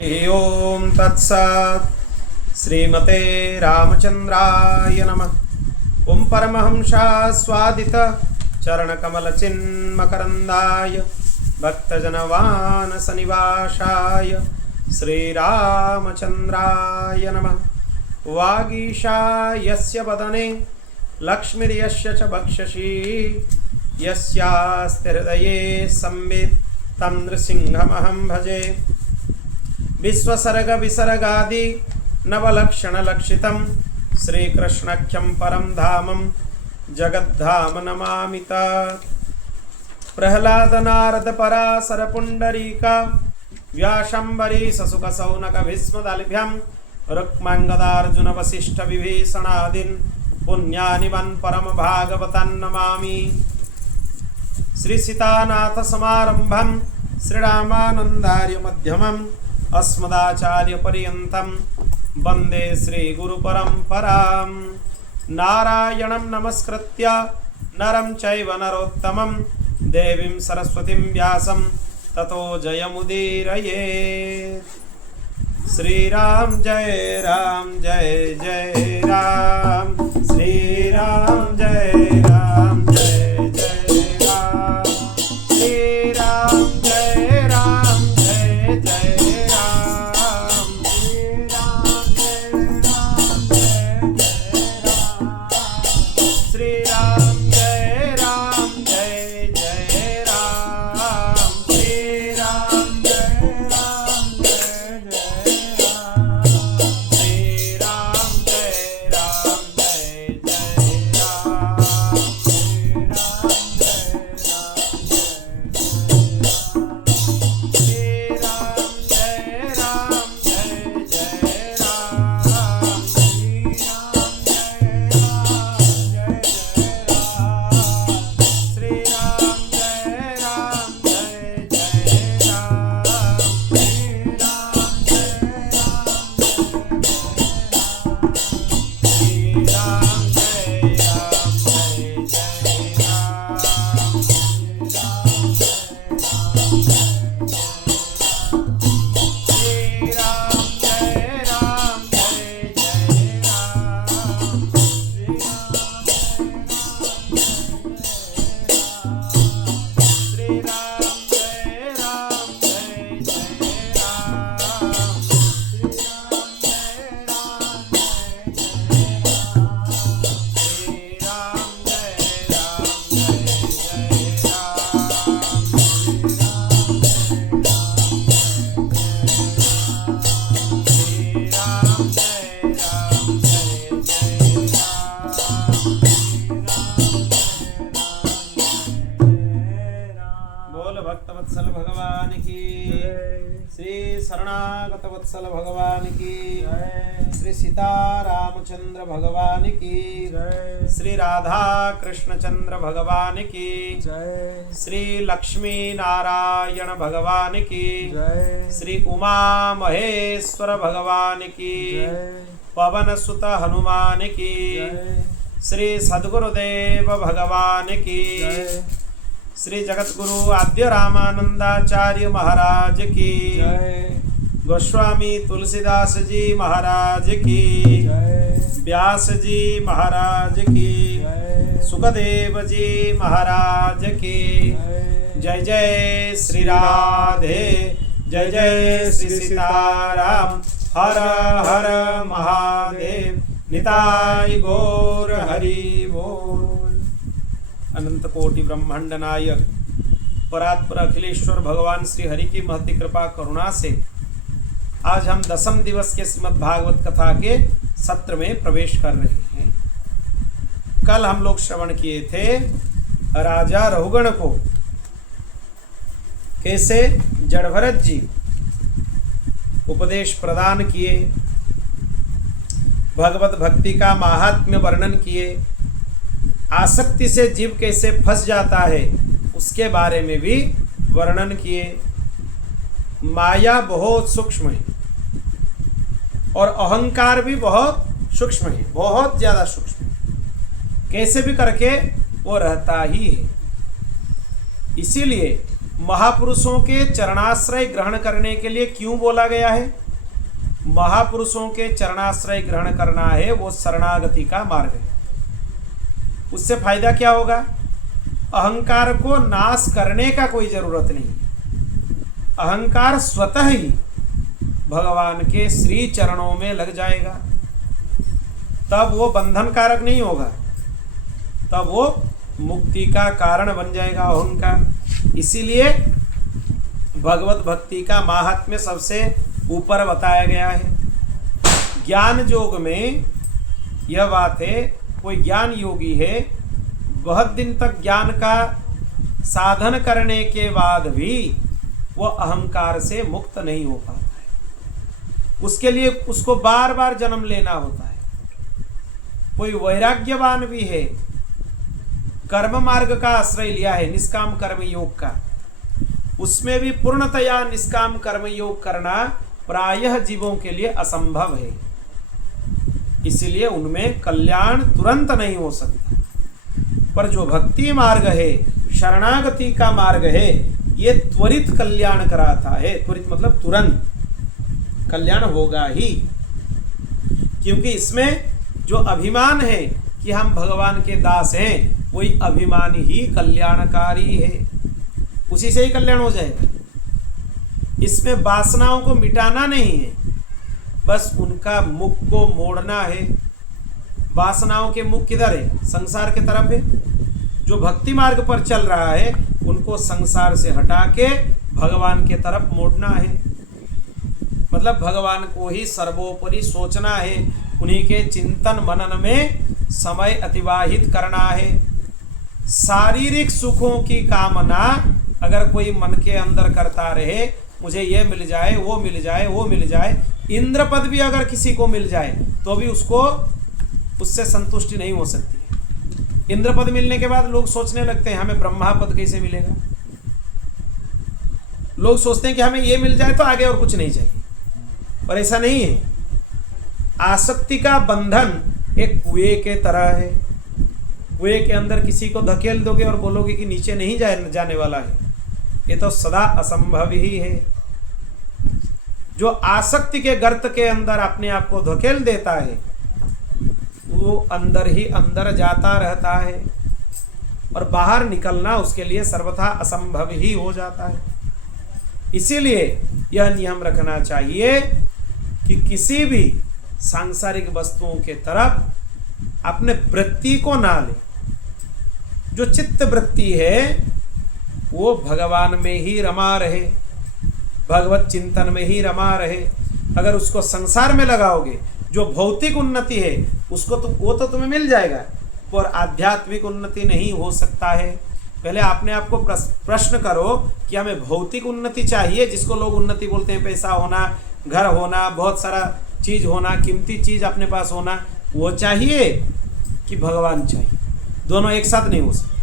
ओम तत्सत् श्रीमते रामचंद्राय नमः। ओम परमहंसास्वादित चरणकमलचिन्मकरन्दाय भक्तजनवानसनिवासाय श्रीरामचंद्राय नमः। वागीशायस्य वदने लक्ष्मीर्यस्य च बक्षसि यस्यास्ति हृदये संवित् तं नृसिंहमहं भजे। विश्वसर्ग विसर्गादि नवलक्षण लक्षितं श्रीकृष्णाख्यं परम धामं जगद्धाम नमामि तत्। प्रह्लाद नारद पराशर पुंडरीका व्यासंबरी ससुक सौनक भीष्मदालिभ्यां रुक्मांगदार्जुन वसिष्ठ विभीषणादीन् पुण्यानि वन् परम भागवतान् नमामि। श्री सीतानाथ समारंभं श्रीरामानन्दार्य मध्यमम् अस्मदाचार्य पर्यन्तं वन्दे श्रीगुरुपरम्परां। नारायणं नमस्कृत्य नरं चैव नरोत्तमं देवीं सरस्वतीं व्यासं ततो जयमुदीरयेत्। श्रीराम जय राम जय जय राम, श्रीराम जय राम जय जय राम, श्रीराम जय राम जय जय भक्तवत्सल भगवान की, श्री शरणागत वत्सल भगवान की, श्री सीता रामचंद्र भगवान की, श्री राधा कृष्ण चंद्र भगवान की, श्री लक्ष्मी नारायण भगवान की, श्री उमा महेश्वर भगवान की, पवन सुत हनुमान की, श्री सद्गुरुदेव भगवान की, श्री जगतगुरु आद्य रामानंदाचार्य महाराज की, गोस्वामी तुलसीदास जी महाराज की, व्यास जी महाराज की, सुखदेव जी महाराज की। जय जय श्री राधे, जय जय श्री सीताराम। हर हर महादेव, निताय गौर हरि बोल। अनंत कोटि ब्रह्मांड नायक परात्पर अखिलेश्वर भगवान श्री हरि की महती कृपा करुणा से आज हम 10वें दिवस के श्रीमद् भागवत कथा के सत्र में प्रवेश कर रहे हैं। कल हम लोग श्रवण किए थे राजा रहुगण को कैसे जड़भरत जी उपदेश प्रदान किए, भगवत भक्ति का महात्म्य वर्णन किए, आसक्ति से जीव कैसे फंस जाता है उसके बारे में भी वर्णन किए। माया बहुत सूक्ष्म है और अहंकार भी बहुत सूक्ष्म है, बहुत ज्यादा सूक्ष्म है, कैसे भी करके वो रहता ही है। इसीलिए महापुरुषों के चरणाश्रय ग्रहण करने के लिए क्यों बोला गया है? महापुरुषों के चरणाश्रय ग्रहण करना है, वो शरणागति का मार्ग है। उससे फायदा क्या होगा? अहंकार को नाश करने का कोई जरूरत नहीं। अहंकार स्वतः ही भगवान के श्री चरणों में लग जाएगा, तब वो बंधन कारक नहीं होगा, तब वो मुक्ति का कारण बन जाएगा अहंकार। इसीलिए भगवत भक्ति का माहात्म्य सबसे ऊपर बताया गया है। ज्ञान योग में यह बात है, कोई ज्ञान योगी है, बहुत दिन तक ज्ञान का साधन करने के बाद भी वह अहंकार से मुक्त नहीं हो पाता है। उसके लिए उसको बार बार जन्म लेना होता है। कोई वैराग्यवान भी है, कर्म मार्ग का आश्रय लिया है, निष्काम कर्म योग का, उसमें भी पूर्णतया निष्काम कर्म योग करना प्रायः जीवों के लिए असंभव है। इसलिए उनमें कल्याण तुरंत नहीं हो सकता। पर जो भक्ति मार्ग है, शरणागति का मार्ग है, ये त्वरित कल्याण कराता है। त्वरित मतलब तुरंत कल्याण होगा ही, क्योंकि इसमें जो अभिमान है कि हम भगवान के दास हैं, वही अभिमान ही कल्याणकारी है, उसी से ही कल्याण हो जाएगा। इसमें वासनाओं को मिटाना नहीं है, बस उनका मुख को मोड़ना है। वासनाओं के मुख किधर है? संसार के तरफ है। जो भक्ति मार्ग पर चल रहा है, उनको संसार से हटा के भगवान के तरफ मोड़ना है। मतलब भगवान को ही सर्वोपरि सोचना है, उन्हीं के चिंतन मनन में समय अतिवाहित करना है। शारीरिक सुखों की कामना अगर कोई मन के अंदर करता रहे, मुझे ये मिल जाए, वो मिल जाए, वो मिल जाए, इंद्र पद भी अगर किसी को मिल जाए तो भी उसको उससे संतुष्टि नहीं हो सकती। इंद्र पद मिलने के बाद लोग सोचने लगते हैं हमें ब्रह्मा पद कैसे मिलेगा। लोग सोचते हैं कि हमें ये मिल जाए तो आगे और कुछ नहीं चाहिए, पर ऐसा नहीं है। आसक्ति का बंधन एक कुएं के तरह है। कुएं के अंदर किसी को धकेल दोगे और बोलोगे कि नीचे नहीं जाने वाला है, ये तो सदा असंभव ही है। जो आसक्ति के गर्त के अंदर अपने आप को धकेल देता है, वो अंदर ही अंदर जाता रहता है और बाहर निकलना उसके लिए सर्वथा असंभव ही हो जाता है। इसीलिए यह नियम रखना चाहिए कि किसी भी सांसारिक वस्तुओं के तरफ अपने वृत्ति को ना ले। जो चित्त वृत्ति है वो भगवान में ही रमा रहे, भगवत चिंतन में ही रमा रहे। अगर उसको संसार में लगाओगे, जो भौतिक उन्नति है उसको वो तो तुम्हें मिल जाएगा, पर आध्यात्मिक उन्नति नहीं हो सकता है। पहले अपने आप को प्रश्न करो कि हमें भौतिक उन्नति चाहिए, जिसको लोग उन्नति बोलते हैं, पैसा होना, घर होना, बहुत सारा चीज होना, कीमती चीज अपने पास होना, वो चाहिए कि भगवान चाहिए? दोनों एक साथ नहीं हो सकते।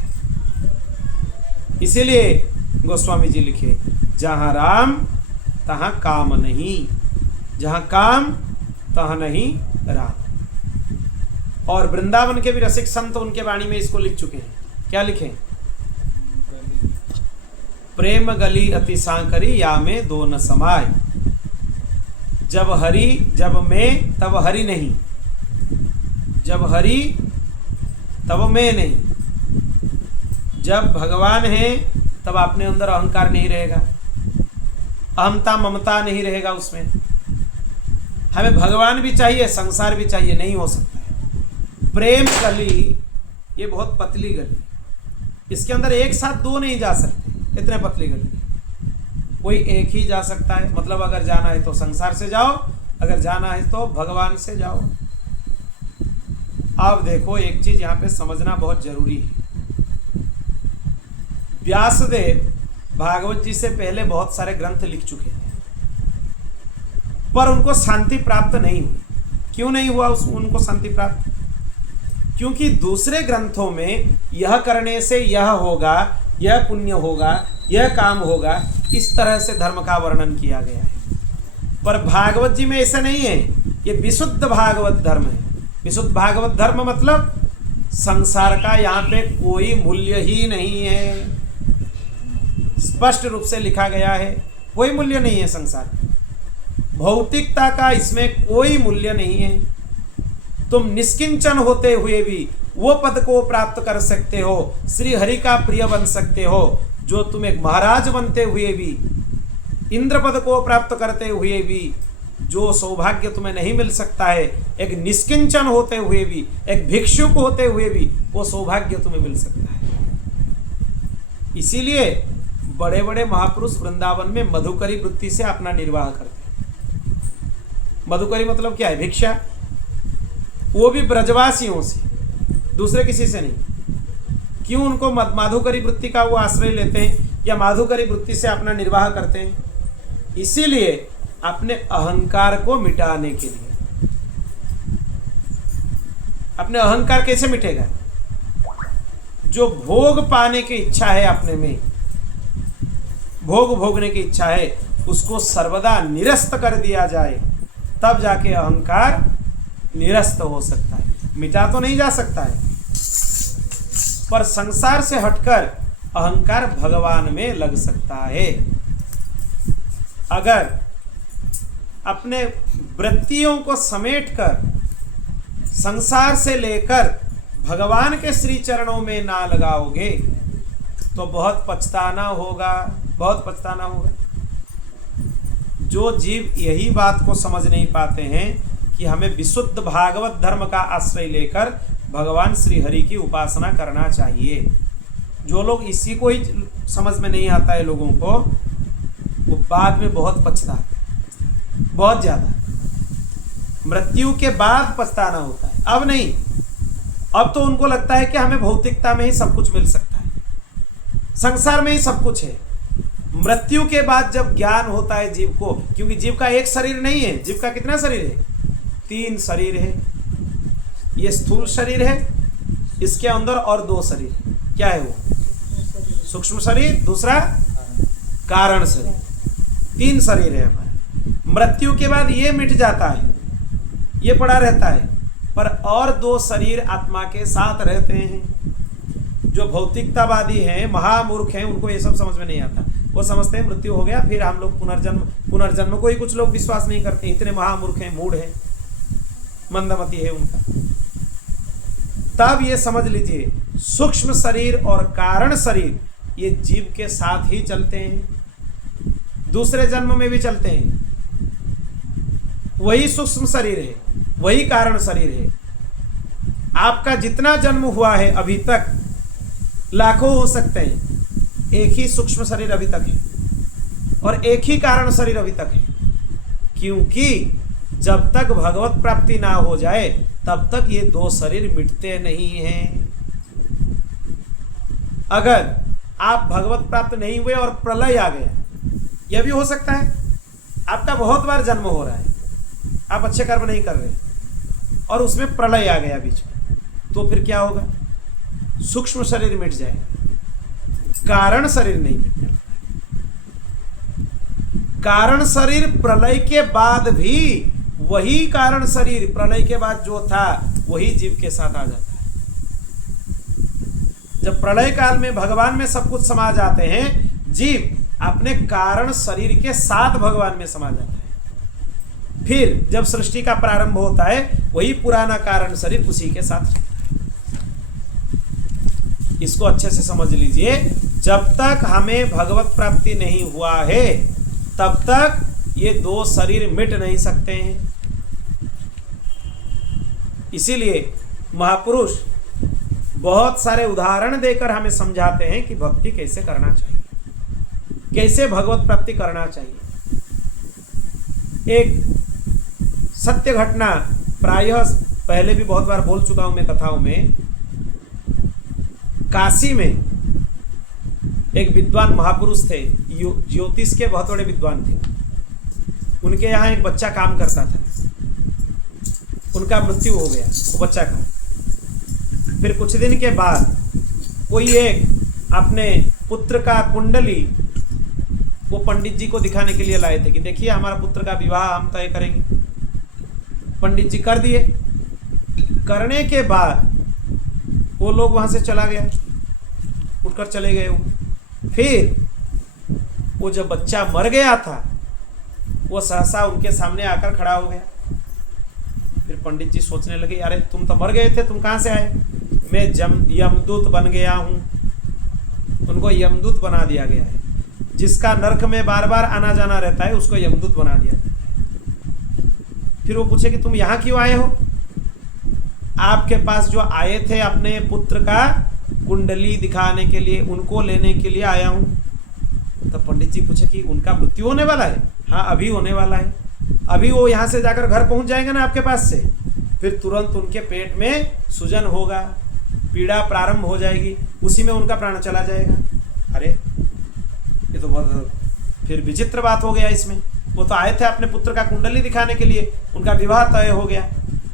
इसीलिए गोस्वामी जी लिखे, जहां राम तहां काम नहीं, जहां काम तहां नहीं राम। और वृंदावन के भी रसिक संत उनके वाणी में इसको लिख चुके हैं। क्या लिखे? प्रेम गली अति सांकरी, या में दो न समाय। जब हरि जब मैं तब हरि नहीं, जब हरि तब मैं नहीं। जब भगवान है तब अपने अंदर अहंकार नहीं रहेगा, अहमता ममता नहीं रहेगा उसमें। हमें भगवान भी चाहिए, संसार भी चाहिए, नहीं हो सकता है। प्रेम गली ये बहुत पतली गली, इसके अंदर एक साथ दो नहीं जा सकते, इतने पतली गली। कोई एक ही जा सकता है। मतलब अगर जाना है तो संसार से जाओ, अगर जाना है तो भगवान से जाओ। अब देखो, एक चीज यहाँ पे समझना बहुत जरूरी है। व्यासदेव भागवत जी से पहले बहुत सारे ग्रंथ लिख चुके हैं, पर उनको शांति प्राप्त नहीं हुई। क्यों नहीं हुआ उनको शांति प्राप्त? क्योंकि दूसरे ग्रंथों में यह करने से यह होगा, यह पुण्य होगा, यह काम होगा, इस तरह से धर्म का वर्णन किया गया है। पर भागवत जी में ऐसा नहीं है। ये विशुद्ध भागवत धर्म है। विशुद्ध भागवत धर्म मतलब संसार का यहाँ पे कोई मूल्य ही नहीं है। स्पष्ट रूप से लिखा गया है। कोई मूल्य नहीं है संसार का, भौतिकता का इसमें कोई मूल्य नहीं है। तुम निष्किंचन होते हुए भी वो पद को प्राप्त कर सकते हो, श्री हरि का प्रिय बन सकते हो, जो तुम एक महाराज बनते हुए भी, इंद्र पद को प्राप्त करते हुए भी जो सौभाग्य तुम्हें नहीं मिल सकता है, एक निष्किंचन होते हुए भी, एक भिक्षुक होते हुए भी वो सौभाग्य तुम्हें मिल सकता है। इसीलिए बड़े बड़े महापुरुष वृंदावन में मधुकरी वृत्ति से अपना निर्वाह करते हैं। मधुकरी मतलब क्या है? भिक्षा। वो भी ब्रजवासियों से, दूसरे किसी से नहीं। क्यों उनको माधुकरी वृत्ति का वो आश्रय लेते हैं या माधुकरी वृत्ति से अपना निर्वाह करते हैं? इसीलिए अपने अहंकार को मिटाने के लिए। अपने अहंकार कैसे मिटेगा? जो भोग पाने की इच्छा है, अपने में भोग भोगने की इच्छा है, उसको सर्वदा निरस्त कर दिया जाए, तब जाके अहंकार निरस्त हो सकता है। मिटा तो नहीं जा सकता है, पर संसार से हटकर अहंकार भगवान में लग सकता है। अगर अपने वृत्तियों को समेटकर संसार से लेकर भगवान के श्री चरणों में ना लगाओगे तो बहुत पछताना होगा, बहुत पछताना होगा। जो जीव यही बात को समझ नहीं पाते हैं कि हमें विशुद्ध भागवत धर्म का आश्रय लेकर भगवान श्री हरि की उपासना करना चाहिए, जो लोग इसी को ही समझ में नहीं आता है लोगों को, वो बाद में बहुत पछताते, बहुत ज़्यादा। मृत्यु के बाद पछताना होता है, अब नहीं। अब तो उनको लगता है कि हमें भौतिकता में ही सब कुछ मिल सकता है, संसार में ही सब कुछ है। मृत्यु के बाद जब ज्ञान होता है जीव को, क्योंकि जीव का एक शरीर नहीं है, जीव का कितना शरीर है? 3 शरीर है। ये स्थूल शरीर है, इसके अंदर और 2 शरीर। क्या है वो? सूक्ष्म शरीर, दूसरा कारण शरीर। 3 शरीर है हमारे। मृत्यु के बाद ये मिट जाता है, ये पड़ा रहता है, पर और 2 शरीर आत्मा के साथ रहते हैं। जो भौतिकतावादी हैं, महामूर्ख हैं, उनको ये सब समझ में नहीं आता। वो समझते हैं मृत्यु हो गया, फिर हम लोग पुनर्जन्म को ही कुछ लोग विश्वास नहीं करते। इतने महामूर्ख हैं, मूढ़ हैं, मंदमती है उनका। तब ये समझ लीजिए, सूक्ष्म शरीर और कारण शरीर ये जीव के साथ ही चलते हैं, दूसरे जन्म में भी चलते हैं। वही सूक्ष्म शरीर है, वही कारण शरीर है। आपका जितना जन्म हुआ है अभी तक, लाखों हो सकते हैं, एक ही सूक्ष्म शरीर अभी तक है और एक ही कारण शरीर अभी तक है। क्योंकि जब तक भगवत प्राप्ति ना हो जाए तब तक ये 2 शरीर मिटते नहीं हैं। अगर आप भगवत प्राप्त नहीं हुए और प्रलय आ गया, यह भी हो सकता है। आपका बहुत बार जन्म हो रहा है, आप अच्छे कर्म नहीं कर रहे और उसमें प्रलय आ गया बीच में, तो फिर क्या होगा? सूक्ष्म शरीर मिट जाएगा, कारण शरीर नहीं मिटने लगता। कारण शरीर प्रलय के बाद भी वही कारण शरीर प्रलय के बाद जो था वही जीव के साथ आ जाता है। जब प्रलय काल में भगवान में सब कुछ समा जाते हैं, जीव अपने कारण शरीर के साथ भगवान में समा जाता है। फिर जब सृष्टि का प्रारंभ होता है, वही पुराना कारण शरीर उसी के साथ रहता है। इसको अच्छे से समझ लीजिए। जब तक हमें भगवत प्राप्ति नहीं हुआ है तब तक ये 2 शरीर मिट नहीं सकते हैं। इसीलिए महापुरुष बहुत सारे उदाहरण देकर हमें समझाते हैं कि भक्ति कैसे करना चाहिए, कैसे भगवत प्राप्ति करना चाहिए। एक सत्य घटना, प्रायः पहले भी बहुत बार बोल चुका हूं मैं कथाओं में। काशी में एक विद्वान महापुरुष थे, ज्योतिष के बहुत बड़े विद्वान थे। उनके यहाँ एक बच्चा काम करता था, उनका मृत्यु हो गया वो बच्चा का। फिर कुछ दिन के बाद कोई एक अपने पुत्र का कुंडली वो पंडित जी को दिखाने के लिए लाए थे कि देखिए हमारा पुत्र का विवाह हम तय करेंगे। पंडित जी कर दिए। करने के बाद वो लोग वहाँ से चला गया, उठकर चले गए वो। फिर वो जब बच्चा मर गया था वो सहसा उनके सामने आकर खड़ा हो गया। फिर पंडित जी सोचने लगे, अरे तुम तो मर गए थे, तुम कहाँ से आए? मैं यमदूत बन गया हूँ। उनको यमदूत बना दिया गया है। जिसका नरक में बार बार आना जाना रहता है उसको यमदूत बना दिया गया है। फिर वो पूछे कि तुम यहाँ क्यों आए हो? आपके पास जो आए थे अपने पुत्र का कुंडली दिखाने के लिए, उनको लेने के लिए आया हूँ। तो पंडित जी पूछे कि उनका मृत्यु होने वाला है? हाँ, अभी होने वाला है। अभी वो यहाँ से जाकर घर पहुँच जाएंगे ना आपके पास से, फिर तुरंत उनके पेट में सूजन होगा, पीड़ा प्रारंभ हो जाएगी, उसी में उनका प्राण चला जाएगा। अरे ये तो बहुत फिर विचित्र बात हो गया इसमें। वो तो आए थे अपने पुत्र का कुंडली दिखाने के लिए, उनका विवाह तय हो गया।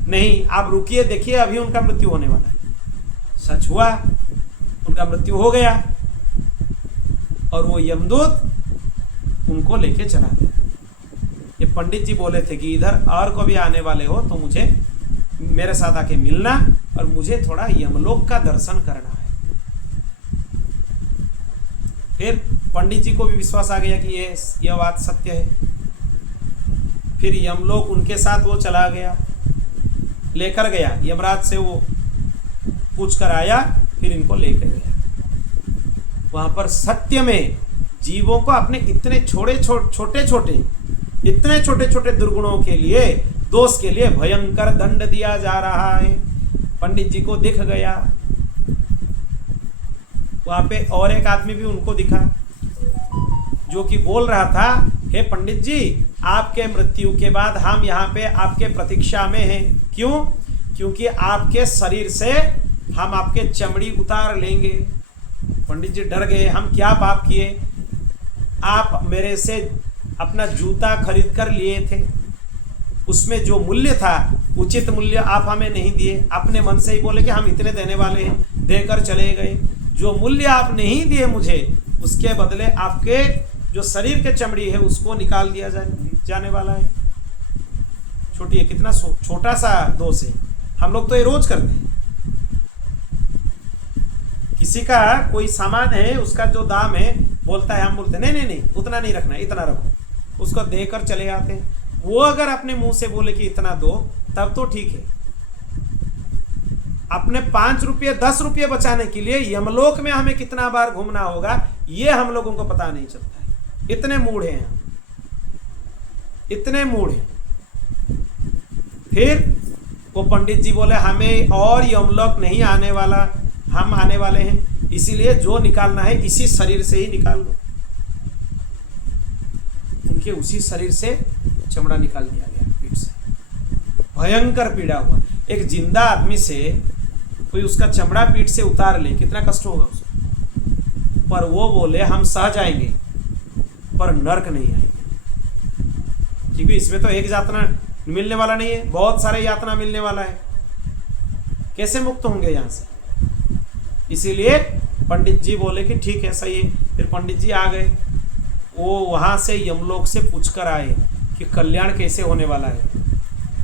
नहीं, आप रुकिए, देखिए अभी उनका मृत्यु होने वाला है। सच हुआ, उनका मृत्यु हो गया और वो यमदूत उनको लेके चला गया। ये पंडित जी बोले थे कि इधर और को भी आने वाले हो तो मुझे मेरे साथ आके मिलना और मुझे थोड़ा यमलोक का दर्शन करना है। फिर पंडित जी को भी विश्वास आ गया कि यह बात सत्य है। फिर यमलोक उनके साथ वो चला गया, लेकर गया, यमराज से वो पूछ कर आया, फिर इनको लेकर गया। वहां पर सत्य में जीवों को अपने इतने छोटे छोटे दुर्गुणों के लिए, दोष के लिए भयंकर दंड दिया जा रहा है। पंडित जी को दिख गया। वहां पे और एक आदमी भी उनको दिखा जो कि बोल रहा था, हे पंडित जी, आपके मृत्यु के बाद हम यहाँ पे आपके प्रतीक्षा में हैं। क्यों? क्योंकि आपके शरीर से हम आपके चमड़ी उतार लेंगे। पंडित जी डर गए, हम क्या पाप किए? आप मेरे से अपना जूता खरीद कर लिए थे, उसमें जो मूल्य था उचित मूल्य आप हमें नहीं दिए। अपने मन से ही बोले कि हम इतने देने वाले हैं, देकर चले गए। जो मूल्य आप नहीं दिए मुझे, उसके बदले आपके जो शरीर के चमड़ी है उसको निकाल दिया जाने वाला है। छोटी है, कितना छोटा सा दोष है। हम लोग तो ये रोज करते हैं। किसी का कोई सामान है, उसका जो दाम है, बोलता है, हम बोलते हैं नहीं उतना नहीं रखना, इतना रखो, उसको देकर चले आते हैं। वो अगर अपने मुंह से बोले कि इतना दो, तब तो ठीक है। अपने 5 रुपये 10 रुपये बचाने के लिए यमलोक में हमें कितना बार घूमना होगा, ये हम लोगों को पता नहीं चलता है। इतने मूढ़ हैं हम, इतने मूढ़ हैं। फिर वो पंडित जी बोले, हमें और यमलोक नहीं आने वाला, हम आने वाले हैं, इसीलिए जो निकालना है इसी शरीर से ही निकाल लो। उनके उसी शरीर से चमड़ा निकाल दिया गया पीठ से। भयंकर पीड़ा हुआ। एक जिंदा आदमी से कोई उसका चमड़ा पीठ से उतार ले, कितना कष्ट होगा उसको। पर वो बोले, हम सह जाएंगे पर नरक नहीं आएंगे, क्योंकि इसमें तो एक यातना मिलने वाला नहीं है, बहुत सारे यातना मिलने वाला है। कैसे मुक्त होंगे यहाँ से? इसीलिए पंडित जी बोले कि ठीक है, सही है। फिर पंडित जी आ गए। वो वहाँ से यमलोक से पूछकर आए कि कल्याण कैसे होने वाला है।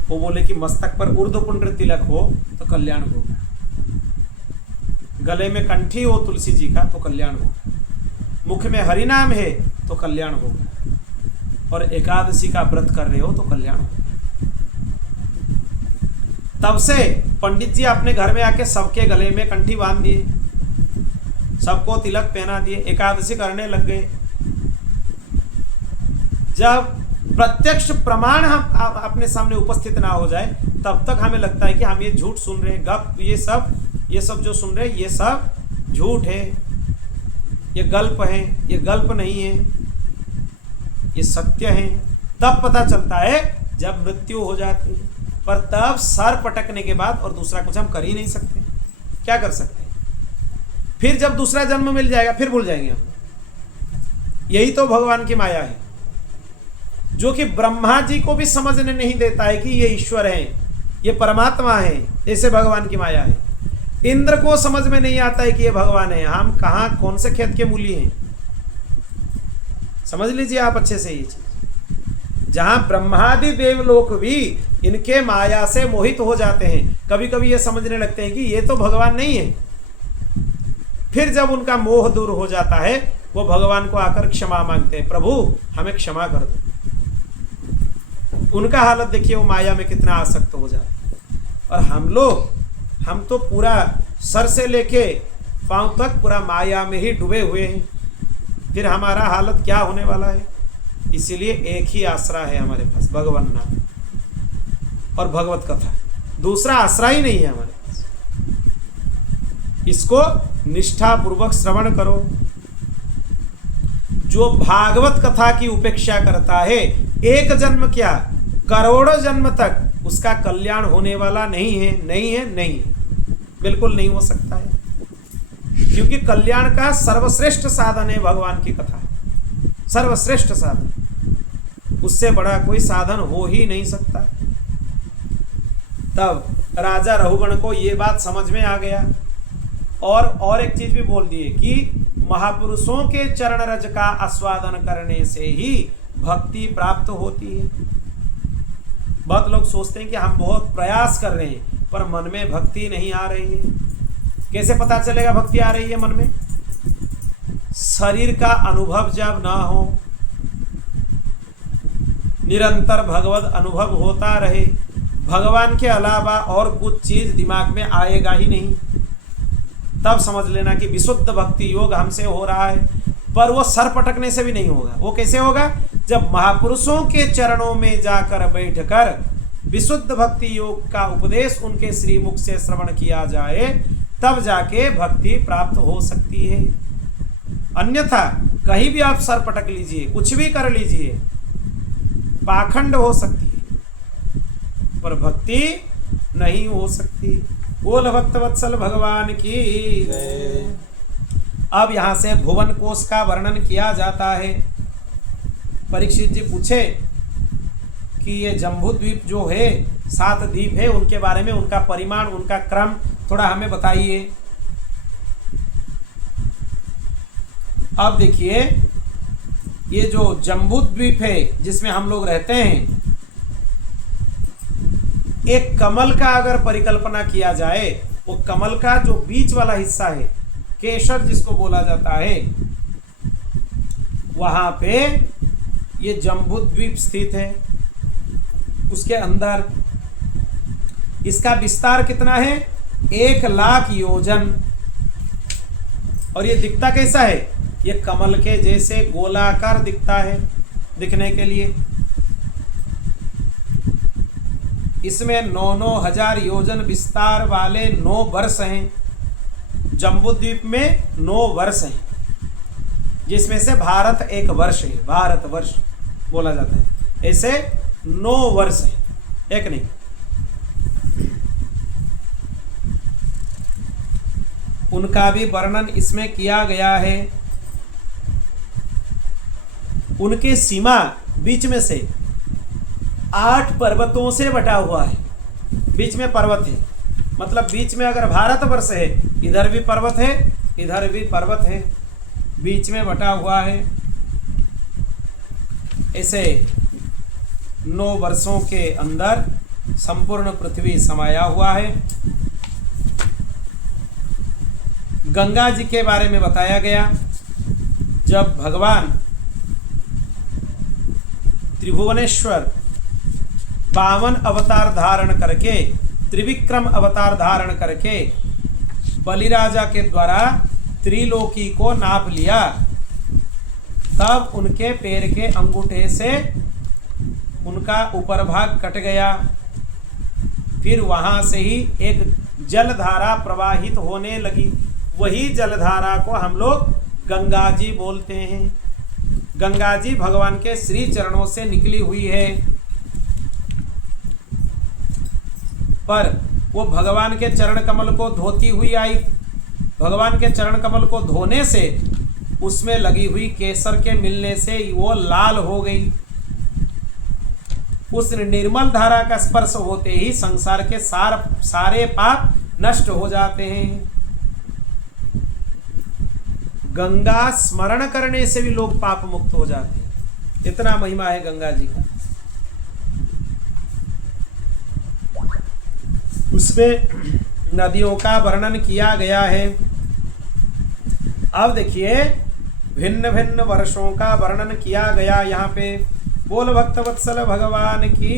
वो बोले कि मस्तक पर ऊर्ध्वपुंड्र तिलक हो तो कल्याण होगा, गले में कंठी हो तुलसी जी का तो कल्याण होगा, मुख में हरिनाम है तो कल्याण होगा, और एकादशी का व्रत कर रहे हो तो कल्याण होगा। तब से पंडित जी अपने घर में आके सबके गले में कंठी बांध दिए, सबको तिलक पहना दिए, एकादशी करने लग गए। जब प्रत्यक्ष प्रमाण हम अपने सामने उपस्थित ना हो जाए, तब तक हमें लगता है कि हम ये झूठ सुन रहे हैं, गप, ये सब जो सुन रहे हैं ये सब झूठ है, ये गल्प है, ये गल्प नहीं है, ये सत्य है। तब पता चलता है जब मृत्यु हो जाती है। पर तब सर पटकने के बाद और दूसरा कुछ हम कर ही नहीं सकते। क्या कर सकते? फिर जब दूसरा जन्म मिल जाएगा फिर भूल जाएंगे हम। यही तो भगवान की माया है, जो कि ब्रह्मा जी को भी समझने नहीं देता है कि ये ईश्वर है, ये परमात्मा है, ऐसे भगवान की माया है। इंद्र को समझ में नहीं आता है कि ये भगवान है। हम कहाँ, कौन से खेत के मूली हैं? समझ लीजिए आप अच्छे से ये चीज। जहां ब्रह्मादि देवलोक भी इनके माया से मोहित हो जाते हैं, कभी कभी ये समझने लगते हैं कि ये तो भगवान नहीं है। फिर जब उनका मोह दूर हो जाता है, वो भगवान को आकर क्षमा मांगते हैं, प्रभु हमें क्षमा कर दो। उनका हालत देखिए, वो माया में कितना आसक्त हो जाते। और हम तो पूरा सर से लेके पांव तक पूरा माया में ही डूबे हुए हैं, फिर हमारा हालत क्या होने वाला है। इसीलिए एक ही आश्रय है हमारे पास, भगवान नाम और भगवत कथा, दूसरा आश्रय ही नहीं है हमारे पास। इसको निष्ठा पूर्वक श्रवण करो। जो भागवत कथा की उपेक्षा करता है, एक जन्म क्या करोड़ों जन्म तक उसका कल्याण होने वाला नहीं है, नहीं है, नहीं है, बिल्कुल नहीं हो सकता है। क्योंकि कल्याण का सर्वश्रेष्ठ साधन है भगवान की कथा, सर्वश्रेष्ठ साधन, उससे बड़ा कोई साधन हो ही नहीं सकता। तब राजा रघुगण को ये बात समझ में आ गया। और एक चीज भी बोल दिए कि महापुरुषों के चरण रज का आस्वादन करने से ही भक्ति प्राप्त होती है। बहुत लोग सोचते हैं कि हम बहुत प्रयास कर रहे हैं पर मन में भक्ति नहीं आ रही है। कैसे पता चलेगा भक्ति आ रही है मन में? शरीर का अनुभव जब ना हो, निरंतर भगवत अनुभव होता रहे, भगवान के अलावा और कुछ चीज दिमाग में आएगा ही नहीं, तब समझ लेना कि विशुद्ध भक्ति योग हमसे हो रहा है। पर वो सर पटकने से भी नहीं होगा। वो कैसे होगा? जब महापुरुषों के चरणों में जाकर बैठकर विशुद्ध भक्ति योग का उपदेश उनके श्रीमुख से श्रवण किया जाए, तब जाके भक्ति प्राप्त हो सकती है। अन्यथा कहीं भी आप सर पटक लीजिए, कुछ भी कर लीजिए, पाखंड हो सकती है पर भक्ति नहीं हो सकती। बोल भक्तवत्सल भगवान की। अब यहां से भुवन कोश का वर्णन किया जाता है। परीक्षित जी पूछे कि ये जम्बू द्वीप जो है, 7 द्वीप है, उनके बारे में, उनका परिमाण, उनका क्रम थोड़ा हमें बताइए। अब देखिए, ये जो जम्बू द्वीप है जिसमें हम लोग रहते हैं, एक कमल का अगर परिकल्पना किया जाए, वो कमल का जो बीच वाला हिस्सा है, केसर जिसको बोला जाता है, वहां पे ये जम्बू द्वीप स्थित है। उसके अंदर इसका विस्तार कितना है? 1,00,000 योजन। और ये दिखता कैसा है? ये कमल के जैसे गोलाकार दिखता है दिखने के लिए। इसमें 9-9 हजार योजन विस्तार वाले 9 वर्ष हैं। जम्बू द्वीप में 9 वर्ष हैं, जिसमें से भारत एक वर्ष है, भारत वर्ष बोला जाता है। ऐसे 9 वर्ष है, एक नहीं। उनका भी वर्णन इसमें किया गया है। उनके सीमा बीच में से 8 पर्वतों से बटा हुआ है। बीच में पर्वत है, मतलब बीच में अगर भारतवर्ष है, इधर भी पर्वत है, इधर भी पर्वत है, बीच में बटा हुआ है। ऐसे 9 वर्षों के अंदर संपूर्ण पृथ्वी समाया हुआ है। गंगा जी के बारे में बताया गया। जब भगवान त्रिभुवनेश्वर 52 अवतार धारण करके, त्रिविक्रम अवतार धारण करके बलिराजा के द्वारा त्रिलोकी को नाप लिया, तब उनके पैर के अंगूठे से उनका ऊपर भाग कट गया। फिर वहां से ही एक जलधारा प्रवाहित होने लगी। वही जलधारा को हम लोग गंगा जी बोलते हैं। गंगा जी भगवान के श्री चरणों से निकली हुई है, पर वो भगवान के चरण कमल को धोती हुई आई। भगवान के चरण कमल को धोने से उसमें लगी हुई केसर के मिलने से वो लाल हो गई। उस निर्मल धारा का स्पर्श होते ही संसार के सारे पाप नष्ट हो जाते हैं। गंगा स्मरण करने से भी लोग पाप मुक्त हो जाते हैं। इतना महिमा है गंगा जी का। उसमें नदियों का वर्णन किया गया है। अब देखिए, भिन्न भिन्न वर्षों का वर्णन किया गया यहाँ पे। बोल भक्तवत्सल भगवान की।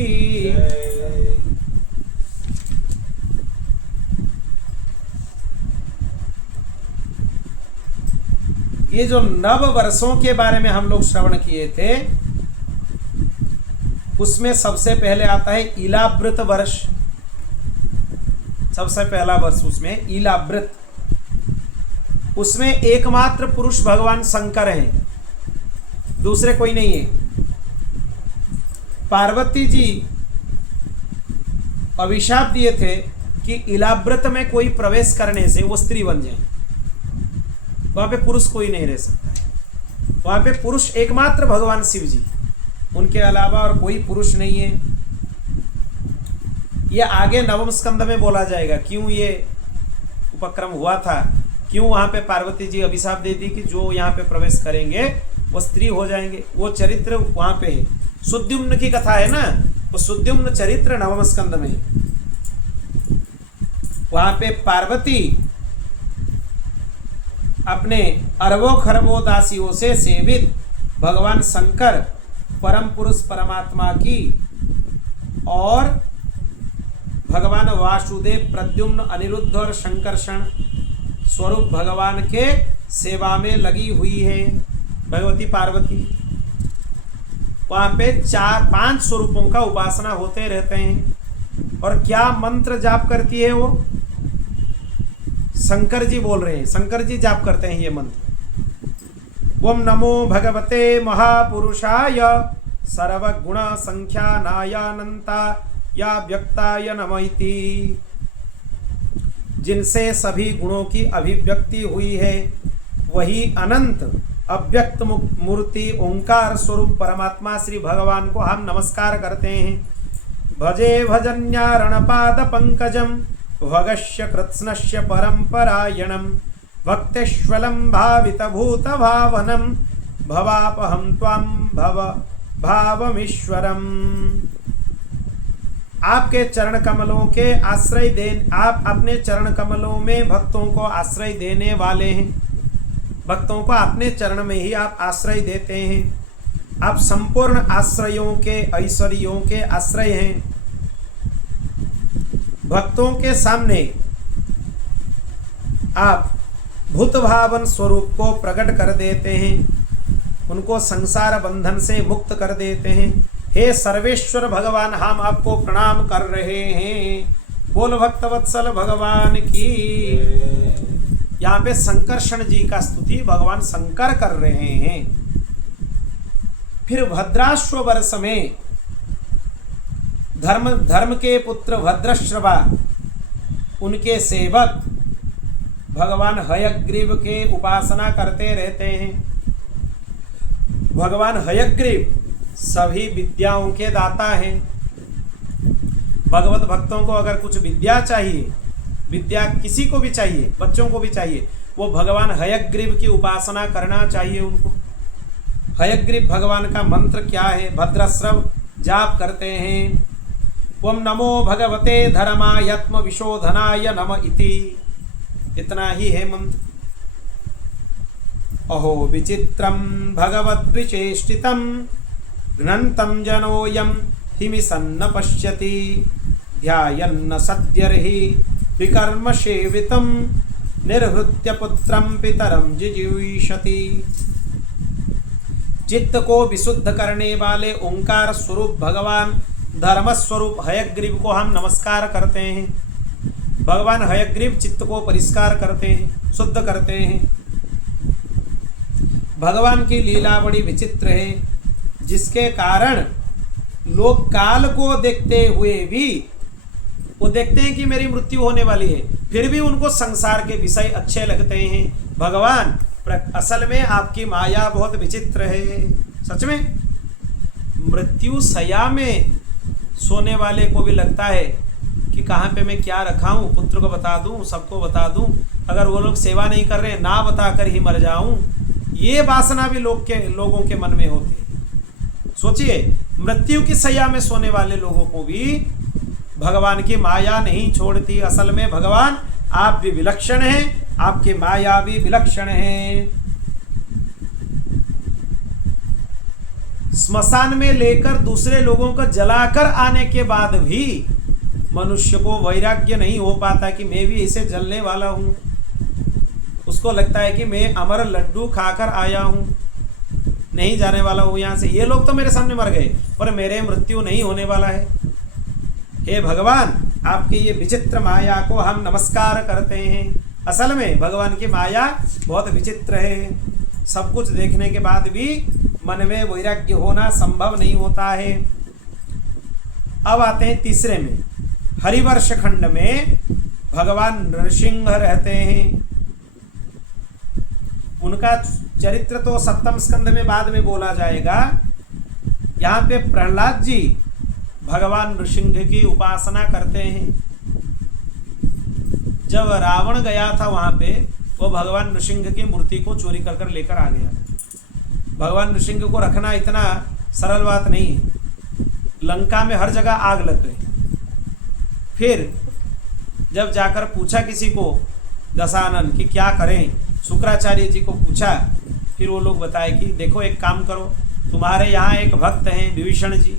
ये जो नव वर्षों के बारे में हम लोग श्रवण किए थे, उसमें सबसे पहले आता है इलावृत वर्ष। सबसे पहला वर्ष उसमें इलावृत, उसमें एकमात्र पुरुष भगवान शंकर हैं, दूसरे कोई नहीं है। पार्वती जी अभिशाप दिए थे कि इलाव्रत में कोई प्रवेश करने से वो स्त्री बन जाए, वहां पे पुरुष कोई नहीं रह सकता है। वहां पे पुरुष एकमात्र भगवान शिव जी, उनके अलावा और कोई पुरुष नहीं है। ये आगे नवम स्कंद में बोला जाएगा क्यों ये उपक्रम हुआ था, क्यों वहां पे पार्वती जी अभिशाप दे दी कि जो यहाँ पे प्रवेश करेंगे वो स्त्री हो जाएंगे। वो चरित्र वहां पे है, सुद्युम्न की कथा है ना, वो सुद्युम्न चरित्र नवम स्कंद में है। वहां पे पार्वती अपने अरबों खरबों दासियों से सेवित भगवान शंकर परम पुरुष परमात्मा की और भगवान वासुदेव प्रद्युम्न अनिरुद्ध और शंकरषण स्वरूप भगवान के सेवा में लगी हुई है भगवती पार्वती। वहाँ पे 4-5 स्वरूपों का उपासना होते रहते हैं। और क्या मंत्र जाप करती है वो? शंकर जी बोल रहे हैं, शंकर जी जाप करते हैं ये मंत्र। ओम नमो भगवते महापुरुषाय सर्वगुण संख्यानायानंता या व्यक्ताय नमः इति। जिनसे सभी गुणों की अभिव्यक्ति हुई है वही अनंत अव्यक्त मूर्ति ओंकार स्वरूप परमात्मा श्री भगवान को हम नमस्कार करते हैं। भजे भजन्यारणपाद पंकजम भगस्य कृत्स्नस्य परंपरायणम भक्तेश्वलम भावित भूत भावनम भवापहम त्वाम भव भावमीश्वरम। आपके चरण कमलों के आश्रय दे, आप अपने चरण कमलों में भक्तों को आश्रय देने वाले हैं। भक्तों को अपने चरण में ही आप आश्रय देते हैं। आप संपूर्ण आश्रयों के ऐश्वर्यों के आश्रय हैं। भक्तों के सामने आप भूत भावन स्वरूप को प्रकट कर देते हैं, उनको संसार बंधन से मुक्त कर देते हैं। हे सर्वेश्वर भगवान, हम आपको प्रणाम कर रहे हैं। बोल भक्तवत्सल भगवान की। यहाँ पे संकर्षण जी का स्तुति भगवान शंकर कर रहे हैं। फिर भद्राश्व वर्ष में धर्म के पुत्र भद्रश्रवा, उनके सेवक भगवान हयग्रीव के उपासना करते रहते हैं। भगवान हयग्रीव सभी विद्याओं के दाता हैं। भगवत भक्तों को अगर कुछ विद्या चाहिए, विद्या किसी को भी चाहिए, बच्चों को भी चाहिए, वो भगवान हयग्रीव की उपासना करना चाहिए उनको। हयग्रीव भगवान का मंत्र क्या है? भद्रस्रव जाप करते हैं। ओम नमो भगवते धर्मायत्म विशोधनाय नमः इति। इतना ही है मंत्र। अहो विचित्रम भगवद्विचेष्टितम घ्नन्तं जनोऽयं हिमिसन्न पश्यति ध्यायन्न सद्यर्हि विकर्म सेवितं निर्हृत्य पुत्रं पितरं जिजीविषति। चित्त को विशुद्ध करने वाले ओंकार स्वरूप भगवान धर्म स्वरूप हयग्रीव को हम नमस्कार करते हैं। भगवान हयग्रीव चित्त को परिष्कार करते हैं, शुद्ध करते हैं। भगवान की लीला बड़ी विचित्र है, जिसके कारण लोग काल को देखते हुए भी वो देखते हैं कि मेरी मृत्यु होने वाली है, फिर भी उनको संसार के विषय अच्छे लगते हैं। भगवान असल में आपकी माया बहुत विचित्र है। सच में मृत्यु शया में सोने वाले को भी लगता है कि कहाँ पे मैं क्या रखा हूँ, पुत्र को बता दूँ, सबको बता दूँ, अगर वो लोग सेवा नहीं कर रहे ना बता कर ही मर जाऊँ। ये वासना भी लोगों के मन में होती है। सोचिए, मृत्यु की शैया में सोने वाले लोगों को भी भगवान की माया नहीं छोड़ती। असल में भगवान आप भी विलक्षण हैं, आपकी माया भी विलक्षण है। स्मशान में लेकर दूसरे लोगों को जलाकर आने के बाद भी मनुष्य को वैराग्य नहीं हो पाता कि मैं भी इसे जलने वाला हूँ। उसको लगता है कि मैं अमर लड्डू खाकर आया हूँ, नहीं जाने वाला हूँ यहाँ से। ये लोग तो मेरे सामने मर गए पर मेरे मृत्यु नहीं होने वाला है। हे भगवान, आपकी ये विचित्र माया को हम नमस्कार करते हैं। असल में भगवान की माया बहुत विचित्र है। सब कुछ देखने के बाद भी मन में वैराग्य होना संभव नहीं होता है। अब आते हैं तीसरे में। हरिवर्ष खंड में भगवान नृसिंह रहते हैं। उनका चरित्र तो सप्तम स्कंद में बाद में बोला जाएगा। यहाँ पे प्रहलाद जी भगवान नृसिंह की उपासना करते हैं। जब रावण गया था वहां पे, वो भगवान नृसिंह की मूर्ति को चोरी कर कर लेकर आ गया। भगवान नृसिंह को रखना इतना सरल बात नहीं है। लंका में हर जगह आग लग गई। फिर जब जाकर पूछा किसी को दशानन कि क्या करें, शुक्राचार्य जी को पूछा, फिर वो लोग बताए कि देखो एक काम करो, तुम्हारे यहाँ एक भक्त हैं विभीषण जी,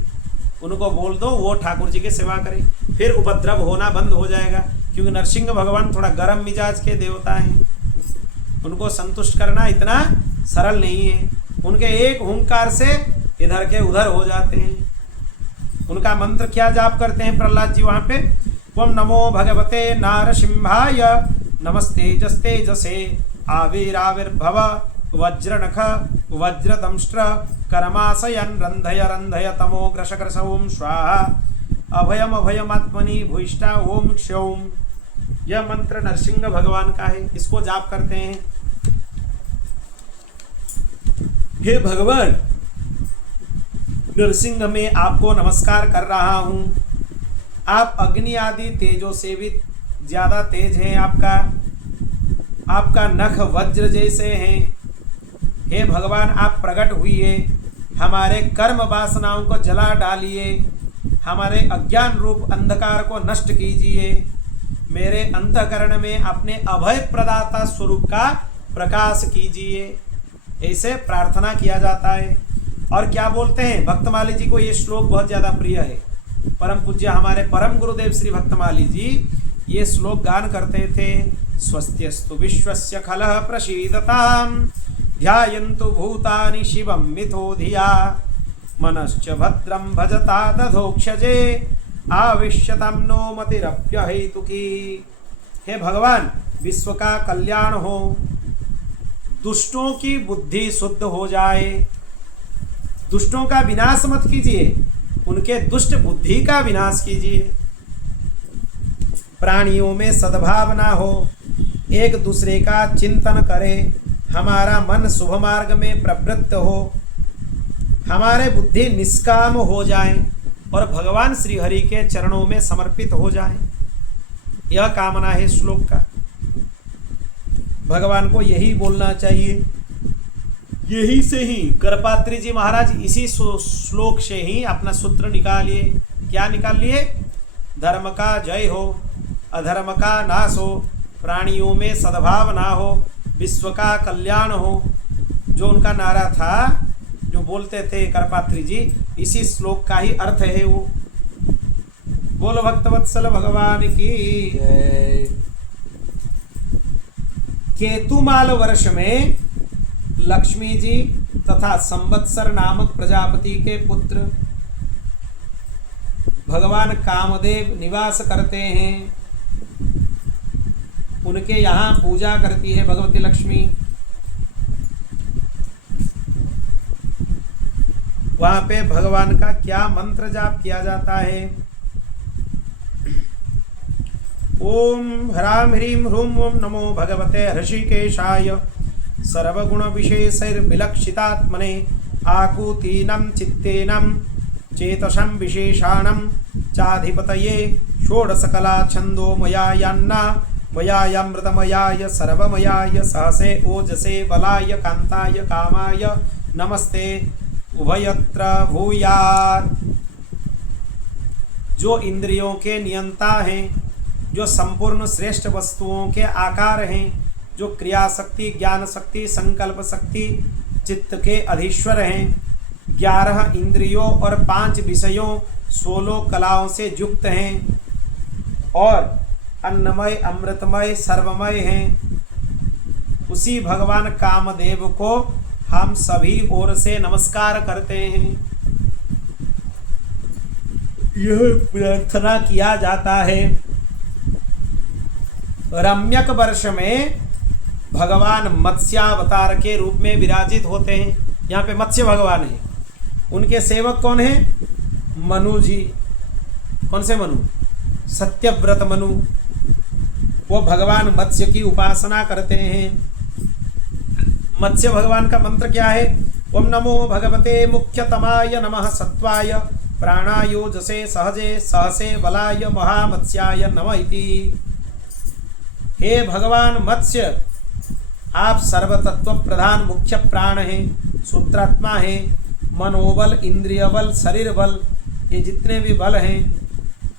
उनको बोल दो वो ठाकुर जी की सेवा करें, फिर उपद्रव होना बंद हो जाएगा। क्योंकि नरसिंह भगवान थोड़ा गर्म मिजाज के देवता हैं, उनको संतुष्ट करना इतना सरल नहीं है। उनके एक हुंकार से इधर के उधर हो जाते हैं। उनका मंत्र क्या जाप करते हैं प्रहलाद जी वहाँ पे? ओम नमो भगवते नारसिंहाय नमस्तेजस्तेजसे आविराविर्भव वज्रनख वज्रदंष्ट्र कर्माशयन् रंधय रंधय तमो ग्रशकृश ओम स्वाहा अभयम अभयमात्मनि भूयिष्ठा ओम क्षौम। यह मंत्र नरसिंह भगवान का है, इसको जाप करते हैं। हे भगवान, नरसिंह में आपको नमस्कार कर रहा हूं। आप अग्नि आदि तेजों से भी ज्यादा तेज हैं। आपका नख वज्र जैसे हैं। हे भगवान, आप प्रकट हुए, हमारे कर्म वासनाओं को जला डालिए, हमारे अज्ञान रूप अंधकार को नष्ट कीजिए, मेरे अंतःकरण में अपने अभय प्रदाता स्वरूप का प्रकाश कीजिए। ऐसे प्रार्थना किया जाता है। और क्या बोलते हैं, भक्तमाली जी को ये श्लोक बहुत ज़्यादा प्रिय है। परम पूज्य हमारे परम गुरुदेव श्री भक्तमाली जी ये श्लोक गान करते थे। स्वस्त्यस्तु विश्वस्य खलः प्रसीदताम् ध्यायन्तु भूतानि शिवं मिथो धिया मनश्च भद्रं भजता दधोक्षजे आविश्यतां नो मतिरप्यहेतुकी। हे भगवान, विश्व का कल्याण हो, दुष्टों की बुद्धि शुद्ध हो जाए। दुष्टों का विनाश मत कीजिए, उनके दुष्ट बुद्धि का विनाश कीजिए। प्राणियों में सद्भावना हो, एक दूसरे का चिंतन करें, हमारा मन शुभ मार्ग में प्रवृत्त हो, हमारे बुद्धि निष्काम हो जाए और भगवान श्री हरि के चरणों में समर्पित हो जाए। यह कामना है श्लोक का। भगवान को यही बोलना चाहिए। यही से ही करपात्री जी महाराज इसी श्लोक से ही अपना सूत्र निकालिए। क्या निकाल लिए? धर्म का जय हो, अधर्म का नाश हो, प्राणियों में सद्भाव ना हो, विश्व का कल्याण हो। जो उनका नारा था, जो बोलते थे करपात्री जी, इसी श्लोक का ही अर्थ है वो। बोलो भक्तवत्सल भगवान की जय। केतुमाल वर्ष में लक्ष्मी जी तथा संवत्सर नामक प्रजापति के पुत्र भगवान कामदेव निवास करते हैं। उनके यहाँ पूजा करती है भगवती लक्ष्मी। वहाँ पे भगवान का क्या मंत्र जाप किया जाता है? ओम ह्रां ह्रीं ह्रूं ओम नमो भगवते हृषिकेशाय सर्वगुण विशेषैर्विलक्षितात्मने आकुतीनं चित्तेनं चेतसं विशेषाणं चाधिपतये षोडशकला छन्दोमयायान्ना मयायामृतमयाय सर्वमयाय सहसे ओजसे बलाय कांताय कामाय नमस्ते उभयत्र भूयात्। जो इंद्रियों के नियंता हैं, जो संपूर्ण श्रेष्ठ वस्तुओं के आकार हैं, जो क्रिया शक्ति, ज्ञान शक्ति, संकल्प शक्ति, चित्त के अधीश्वर हैं, 11 इंद्रियों और 5 विषयों 16 कलाओं से युक्त हैं और अन्नमय अमृतमय सर्वमय हैं, उसी भगवान कामदेव को हम सभी ओर से नमस्कार करते हैं। यह प्रार्थना किया जाता है। रम्यक वर्ष में भगवान मत्स्यावतार के रूप में विराजित होते हैं। यहाँ पे मत्स्य भगवान है, उनके सेवक कौन है? मनु जी। कौन से मनु? सत्यव्रत मनु। वो भगवान मत्स्य की उपासना करते हैं। मत्स्य भगवान का मंत्र क्या है? ओम नमो भगवते मुख्यतमाय नमः सत्वाय प्राणायोजसे सहजे सहसे बलाय महामत्स्याय नमः इति। हे भगवान मत्स्य, आप सर्वतत्व प्रधान मुख्य प्राण हैं, सूत्रात्मा हैं, मनोबल, इंद्रिय बल, शरीर बल, ये जितने भी बल हैं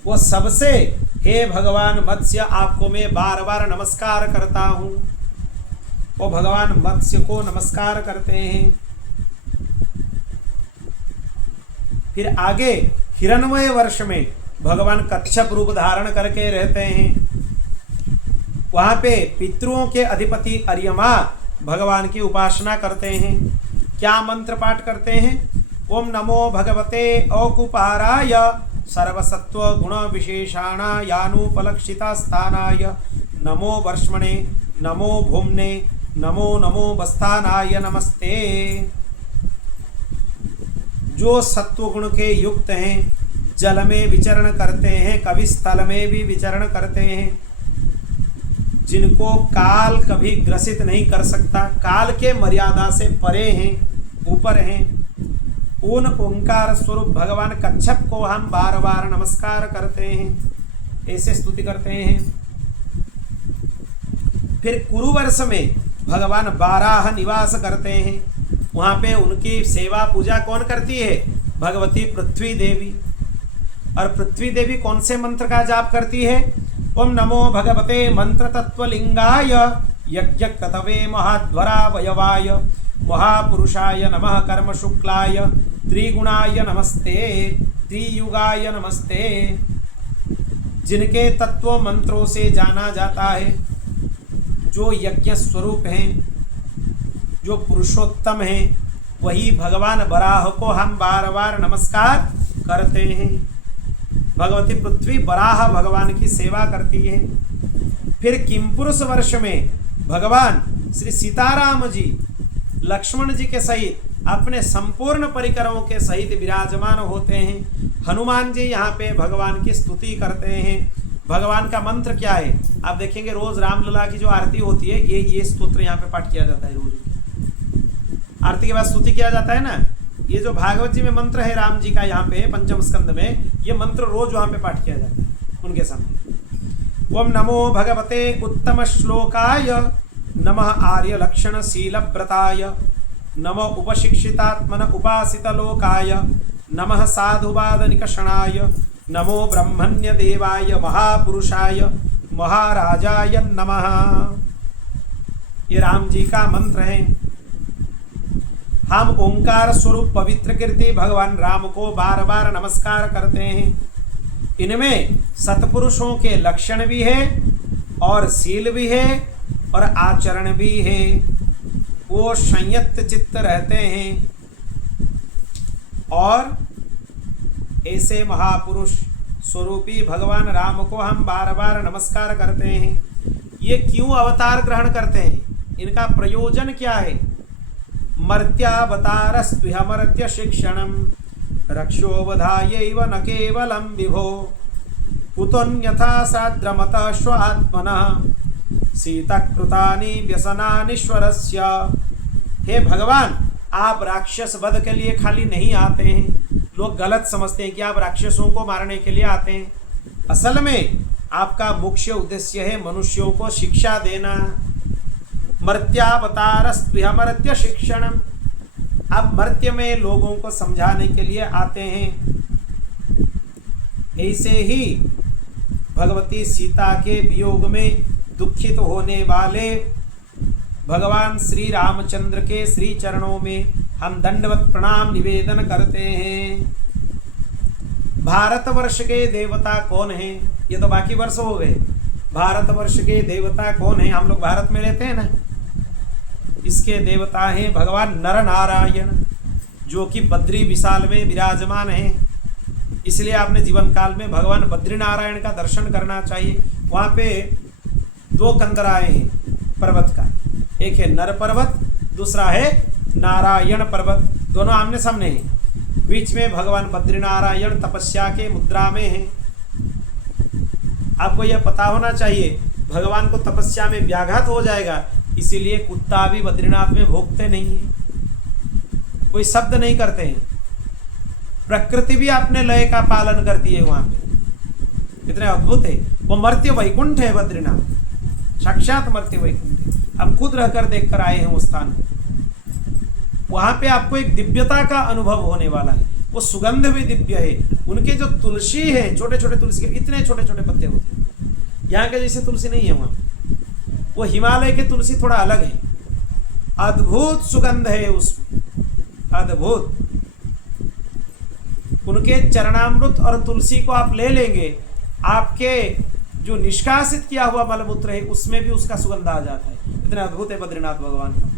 वो सबसे हे भगवान मत्स्य आपको मैं बार बार नमस्कार करता हूँ। वो भगवान मत्स्य को नमस्कार करते हैं। फिर आगे हिरण्मय वर्ष में भगवान कच्छप रूप धारण करके रहते हैं। वहाँ पे पितरों के अधिपति अर्यमा भगवान की उपासना करते हैं। क्या मंत्र पाठ करते हैं? ओम नमो भगवते औकुपाराय सर्वसत्व गुण विशेषाणायानुपलक्षिता स्थानाय नमो वर्ष्मणे नमो भूम्ने नमो नमो बस्थानाय नमस्ते। जो सत्वगुण के युक्त हैं, जल में विचरण करते हैं, कभी स्थल में भी विचरण करते हैं, जिनको काल कभी ग्रसित नहीं कर सकता, काल के मर्यादा से परे हैं, ऊपर हैं, उन ओंकार स्वरूप भगवान कच्छप को हम बार बार नमस्कार करते हैं, ऐसे स्तुति करते हैं। फिर कुरुवर्ष में भगवान बाराह निवास करते हैं। वहाँ पे उनकी सेवा पूजा कौन करती है? भगवती पृथ्वी देवी। और पृथ्वी देवी कौन से मंत्र का जाप करती है? ओम नमो भगवते मंत्र तत्वलिंगाय यज्ञ क्रतवे महाध्वरावयवाय महापुरुषाय नमः कर्म शुक्लाय त्रिगुणाय नमस्ते त्रियुगाय नमस्ते। जिनके तत्व मंत्रों से जाना जाता है, जो यज्ञ स्वरूप हैं, जो पुरुषोत्तम हैं, वही भगवान बराह को हम बार बार नमस्कार करते हैं। भगवती पृथ्वी बराह भगवान की सेवा करती है। फिर किमपुरुष वर्ष में भगवान श्री सीताराम जी लक्ष्मण जी के सहित अपने संपूर्ण परिकरों के सहित विराजमान होते हैं। हनुमान जी यहाँ पे भगवान की स्तुति करते हैं। भगवान का मंत्र क्या है? आप देखेंगे रोज रामलला की जो आरती होती है, ये स्तोत्र यहाँ पे पाठ किया जाता है। रोज आरती के बाद स्तुति किया जाता है ना। ये जो भागवत जी में मंत्र है राम जी का, यहाँ पे पंचम स्कंद में, ये मंत्र रोज वहाँ पे पाठ किया जाता है उनके सामने। ओम नमो भगवते उत्तम श्लोकाय नमः आर्य लक्षण शीलव्रताय नमः उपशिक्षितात्मन उपासित लोकाय नमः साधुवाद निकषणाय नमो ब्रह्मण्य देवाय महापुरुषाय महाराजाय नमः। ये राम जी का मंत्र है। हम ओंकार स्वरूप पवित्र कीर्ति भगवान राम को बार बार नमस्कार करते हैं। इनमें सत्पुरुषों के लक्षण भी है और शील भी है और आचरण भी है। वो संयत चित्त रहते हैं और ऐसे महापुरुष स्वरूपी भगवान राम को हम बार बार नमस्कार करते हैं। ये क्यों अवतार ग्रहण करते हैं? इनका प्रयोजन क्या है? मर्त्यावतारस्त्विहमर्त्य शिक्षणं रक्षोवधायैव न केवलं विभो कुतोऽन्यथा साद्रमतः स्वात्मनः सीतकृतानि व्यसनानीश्वरस्य। हे भगवान, आप राक्षस वध के लिए खाली नहीं आते हैं। लोग गलत समझते हैं कि आप राक्षसों को मारने के लिए आते हैं। असल में आपका मुख्य उद्देश्य है मनुष्यों को शिक्षा देना। मर्त्यावतारस्त्विहमर्त्य शिक्षणम, आप मर्त्य में लोगों को समझाने के लिए आते हैं। ऐसे ही भगवती सीता के वियोग में दुखित होने वाले भगवान श्री रामचंद्र के श्री चरणों में हम दंडवत प्रणाम निवेदन करते हैं। भारतवर्ष के देवता कौन हैं? ये तो बाकी वर्ष हो गए। भारतवर्ष के देवता कौन हैं? हम लोग भारत में रहते हैं ना, इसके देवता हैं भगवान नर नारायण, जो कि बद्री विशाल में विराजमान हैं। इसलिए आपने जीवन काल में भगवान बद्री नारायण का दर्शन करना चाहिए। वहाँ पे 2 कंदराए हैं पर्वत का, एक है नर पर्वत, दूसरा है नारायण पर्वत, दोनों आमने सामने हैं। बीच में भगवान बद्रीनारायण तपस्या के मुद्रा में हैं। आपको यह पता होना चाहिए, भगवान को तपस्या में व्याघात हो जाएगा, इसीलिए कुत्ता भी बद्रीनाथ में भोगते नहीं है, कोई शब्द नहीं करते हैं। प्रकृति भी अपने लय का पालन करती है वहां पे, कितने अद्भुत है। वो मर्त्य वैकुंठ है बद्रीनाथ, साक्षात मर्त्य वैकुंठ है। हम खुद रहकर देखकर आए हैं उस स्थान को। वहां पे आपको एक दिव्यता का अनुभव होने वाला है। वो सुगंध भी दिव्य है। उनके जो तुलसी है, छोटे छोटे तुलसी के इतने छोटे छोटे पत्ते होते हैं, यहाँ के जैसे तुलसी नहीं है वहां। वो हिमालय के तुलसी थोड़ा अलग है, अद्भुत सुगंध है उसमें, अद्भुत। उनके चरणामृत और तुलसी को आप ले लेंगे, आपके जो निष्कासित किया हुआ मलमूत्र है उसमें भी उसका सुगंध आ जाता है। इतना अद्भुत है बद्रीनाथ भगवान का।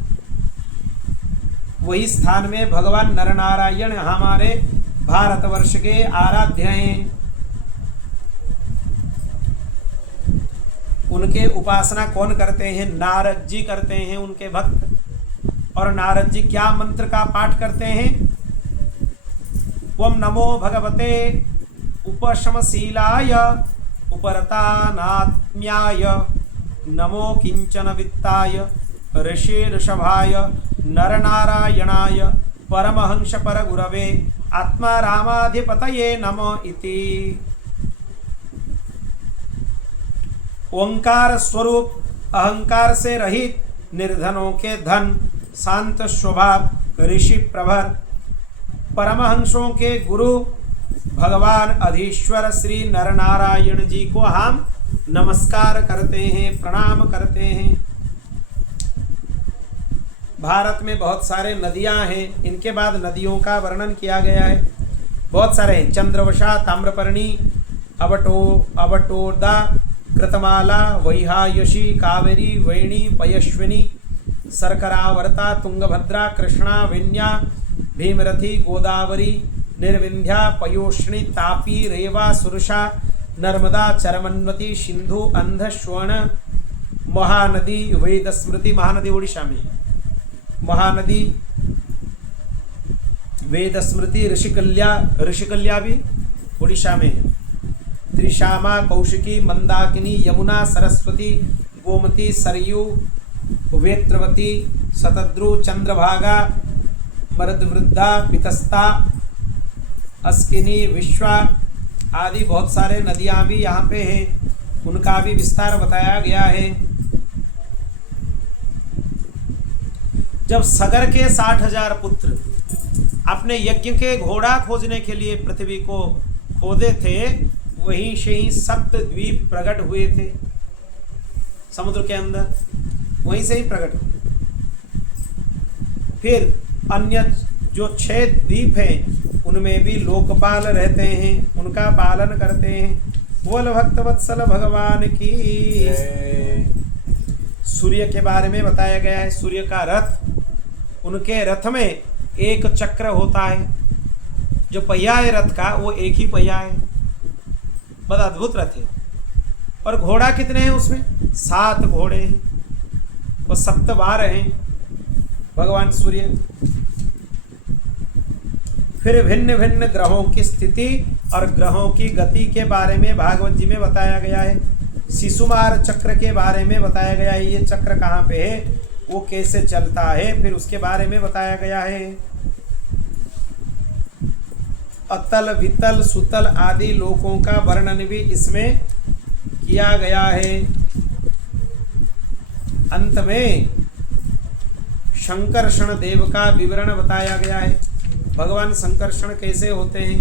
वही स्थान में भगवान नरनारायण हमारे भारतवर्ष के आराध्य हैं। उनके उपासना कौन करते हैं? नारद जी करते हैं, उनके भक्त। और नारद जी क्या मंत्र का पाठ करते हैं? ओम नमो भगवते उपशमशीलाय उपरतानात्म्याय नमो किंचन वित्ताय ऋषि ऋषभाय नरनारायणाय परमहंस पर गुरवे आत्मा रामाधिपतये नमो इति। ओंकार स्वरूप, अहंकार से रहित, निर्धनों के धन, शांत स्वभाव, ऋषि प्रभर, परमहंसों के गुरु भगवान अधीश्वर श्री नरनारायण जी को हम नमस्कार करते हैं, प्रणाम करते हैं। भारत में बहुत सारे नदियां हैं, इनके बाद नदियों का वर्णन किया गया है। बहुत सारे हैं, चंद्रवशा, ताम्रपर्णी, अवटोदा, कृतमाला, वैहायशी, कावेरी, वैणी, पयस्विनी, सरकरावर्ता, तुंगभद्रा, कृष्णा, विन्या, भीमरथी, गोदावरी, निर्विंध्या, पयोष्णी, तापी, रेवा, सुरसा, नर्मदा, चरमन्वती, सिंधु, अंध, स्वर्ण, महानदी, वेद स्मृति। महानदी उड़ीसा में, महानदी, वेद स्मृति, ऋषिकल्या भी उड़ीसा में है। त्रिशामा, कौशिकी, मंदाकिनी, यमुना, सरस्वती, गोमती, सरयू, वेत्रवती, शतद्रु, चंद्रभागा, मरदवृद्धा, पितस्ता, अस्किनी, विश्वा आदि बहुत सारे नदियां भी यहाँ पे हैं, उनका भी विस्तार बताया गया है। जब सगर के 60,000 पुत्र अपने यज्ञ के घोड़ा खोजने के लिए पृथ्वी को खोदे थे, वहीं से ही सप्तद्वीप प्रकट हुए थे समुद्र के अंदर, वहीं से ही प्रकट हुए। फिर अन्य जो 6 द्वीप हैं उनमें भी लोकपाल रहते हैं, उनका पालन करते हैं। बोल भक्त वत्सल भगवान की। सूर्य के बारे में बताया गया है, सूर्य का रथ, उनके रथ में एक चक्र होता है, जो पहिया है रथ का वो एक ही पहिया है, बहुत अद्भुत रथ है। और घोड़ा कितने हैं उसमें? 7 घोड़े हैं, वो सप्तवार हैं भगवान सूर्य। फिर भिन्न भिन्न ग्रहों की स्थिति और ग्रहों की गति के बारे में भागवत जी में बताया गया है। शिशुमार चक्र के बारे में बताया गया है, ये चक्र कहाँ पे है, वो कैसे चलता है, फिर उसके बारे में बताया गया है। अतल, वितल, सुतल आदि लोकों का वर्णन भी इसमें किया गया है। अंत में शंकर्षण देव का विवरण बताया गया है, भगवान संकर्षण कैसे होते हैं।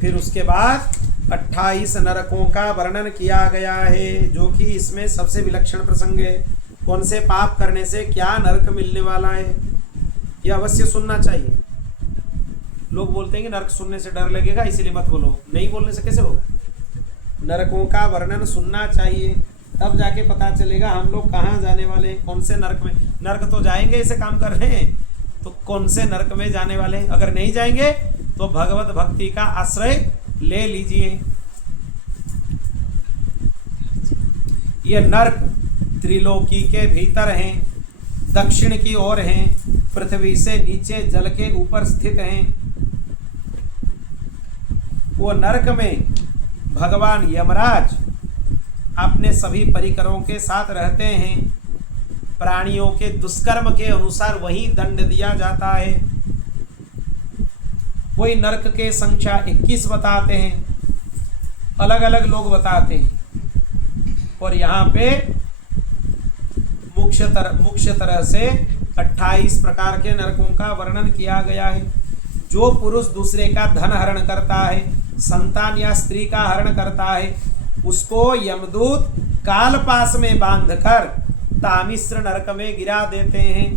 फिर उसके बाद 28 नरकों का वर्णन किया गया है, जो कि इसमें सबसे विलक्षण प्रसंग है। कौन से पाप करने से क्या नरक मिलने वाला है, यह अवश्य सुनना चाहिए। लोग बोलते हैं कि नरक सुनने से डर लगेगा इसलिए मत बोलो, नहीं बोलने से कैसे होगा? नरकों का वर्णन सुनना चाहिए, तब जाके पता चलेगा हम लोग कहाँ जाने वाले हैं, कौन से नरक में। नरक तो जाएंगे, ऐसे काम कर रहे हैं, तो कौन से नरक में जाने वाले हैं? अगर नहीं जाएंगे तो भगवत भक्ति का आश्रय ले लीजिए। ये नरक त्रिलोकी के भीतर हैं, दक्षिण की ओर हैं, पृथ्वी से नीचे जल के ऊपर स्थित हैं। वो नरक में भगवान यमराज अपने सभी परिकरों के साथ रहते हैं। प्राणियों के दुष्कर्म के अनुसार वही दंड दिया जाता है। वही नरक के संख्या 21 बताते हैं, अलग अलग लोग बताते हैं। और यहाँ पे मुख्य तरह से 28 प्रकार के नरकों का वर्णन किया गया है। जो पुरुष दूसरे का धन हरण करता है, संतान या स्त्री का हरण करता है, उसको यमदूत कालपास में बांधकर तामिश्र नरक में गिरा देते हैं।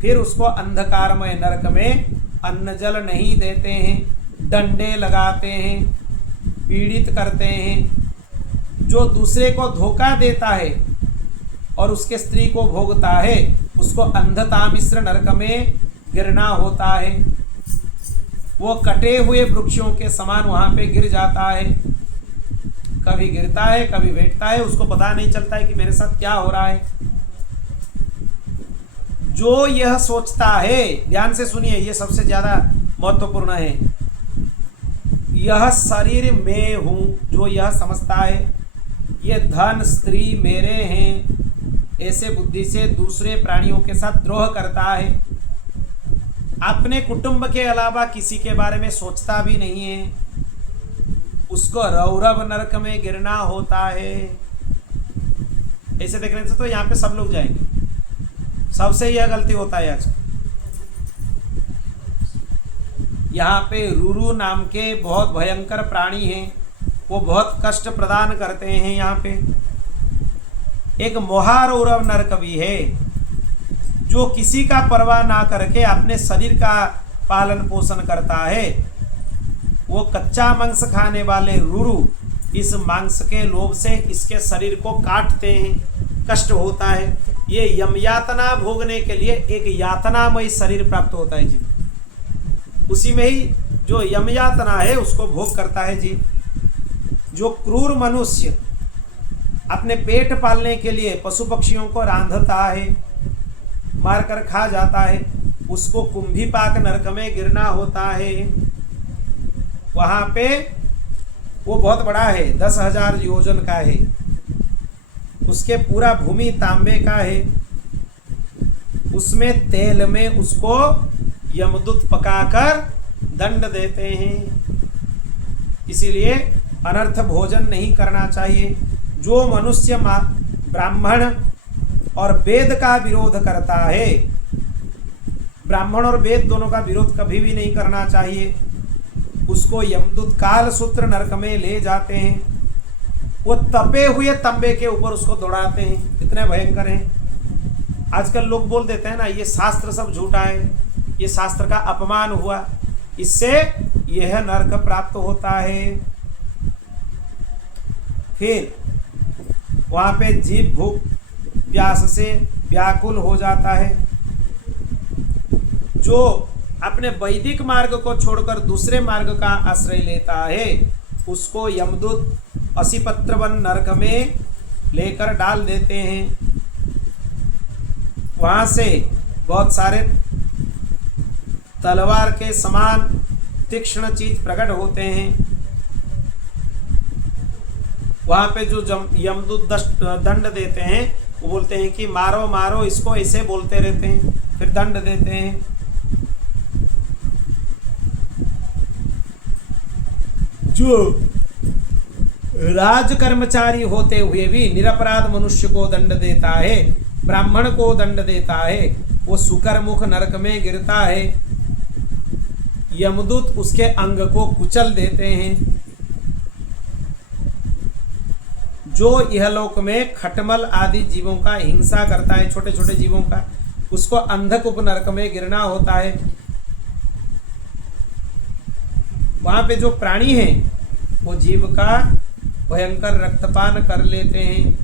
फिर उसको अंधकारमय नरक में अन्न जल नहीं देते हैं, डंडे लगाते हैं, पीड़ित करते हैं। जो दूसरे को धोखा देता है और उसके स्त्री को भोगता है, उसको अंधतामिश्र नरक में गिरना होता है। वो कटे हुए वृक्षों के समान वहां पे गिर जाता है, कभी गिरता है कभी बैठता है, उसको पता नहीं चलता है कि मेरे साथ क्या हो रहा है। जो यह सोचता है, ध्यान से सुनिए, ये सबसे ज्यादा महत्वपूर्ण है, यह शरीर में हूं, जो यह समझता है ये धन स्त्री मेरे हैं, ऐसे बुद्धि से दूसरे प्राणियों के साथ द्रोह करता है। अपने कुटुंब के अलावा किसी के बारे में सोचता भी नहीं है, उसको रौरव नरक में गिरना होता है। ऐसे देखने से तो यहाँ पे सब लोग जाएंगे, सबसे यह गलती होता है आज। यहाँ पे रुरु नाम के बहुत भयंकर प्राणी हैं, वो बहुत कष्ट प्रदान करते हैं। यहाँ पे एक मोहारौरव नरक भी है, जो किसी का परवाह ना करके अपने शरीर का पालन पोषण करता है। वो कच्चा मांस खाने वाले रुरु इस मांस के लोभ से इसके शरीर को काटते हैं, कष्ट होता है। ये यम यातना भोगने के लिए एक यातनामय शरीर प्राप्त होता है जी, उसी में ही जो यम यातना है उसको भोग करता है जी। जो क्रूर मनुष्य अपने पेट पालने के लिए पशु पक्षियों को रांधता है, मारकर खा जाता है, उसको कुंभीपाक नरक में गिरना होता है। वहां पे वो बहुत बड़ा है, 10,000 योजन का है, उसके पूरा भूमि तांबे का है। उसमें तेल में उसको यमदूत पकाकर दंड देते हैं। इसीलिए अनर्थ भोजन नहीं करना चाहिए। जो मनुष्य ब्राह्मण और वेद का विरोध करता है, ब्राह्मण और वेद दोनों का विरोध कभी भी नहीं करना चाहिए, उसको यमदूत काल सूत्र नरक में ले जाते हैं। वो तपे हुए तंबे के ऊपर उसको दौड़ाते हैं, इतने भयंकर हैं। आजकल लोग बोल देते हैं ना, ये शास्त्र सब झूठा है, ये शास्त्र का अपमान हुआ, इससे यह नरक प्राप्त होता है। फिर वहां पे जीव भूख प्यास से व्याकुल हो जाता है। जो अपने वैदिक मार्ग को छोड़कर दूसरे मार्ग का आश्रय लेता है, उसको यमदूत असिपत्रवन नरक में लेकर डाल देते हैं। वहां से बहुत सारे तलवार के समान तीक्ष्ण चीज प्रकट होते हैं। वहां पे जो यमदूत दंड देते हैं, वो बोलते हैं कि मारो मारो इसको, ऐसे बोलते रहते हैं, फिर दंड देते हैं। जो राज कर्मचारी होते हुए भी निरपराध मनुष्य को दंड देता है, ब्राह्मण को दंड देता है, वो सुकरमुख नरक में गिरता है। यमदूत उसके अंग को कुचल देते हैं। जो इहलोक में खटमल आदि जीवों का हिंसा करता है, छोटे छोटे जीवों का, उसको अंधकूप नरक में गिरना होता है। वहां पे जो प्राणी हैं वो जीव का भयंकर रक्तपान कर लेते हैं।